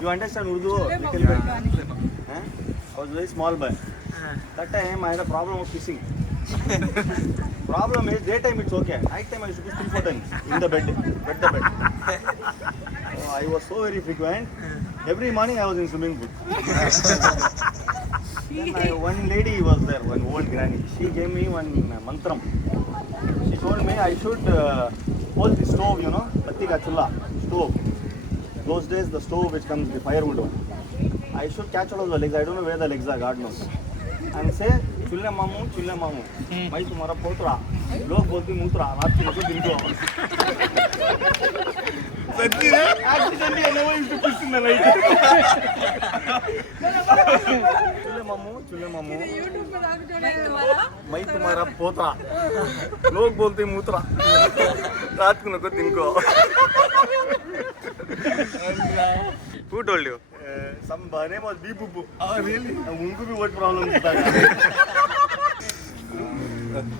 You understand Urdu? Little bit. Huh? I was very small boy. That time I had a problem of kissing. Problem is daytime it's okay. Night time I used to kiss 3-4 times in the bed. The bed. So I was so very frequent. Every morning I was in swimming pool. Then one lady was there, one old granny. She gave me one mantram. She told me I should hold the stove, you know, Patika Chulla stove. Those days the stove which comes the firewood one. I should catch all of the legs. I don't know where the legs are, God knows. And say, chulle mamu, मैं तुम्हारा पोतरा, लोग बोलते मूत्रा, रात को मुझे दिन को. सच्ची है? Accidentally I never used to kiss in the night. चुल्ले मामू, मैं तुम्हारा पोतरा, लोग बोलते मूत्रा, रात को नको दिन को. Who told you? Some name was Bee Poo Poo. Oh really? उनको भी what problem होता है.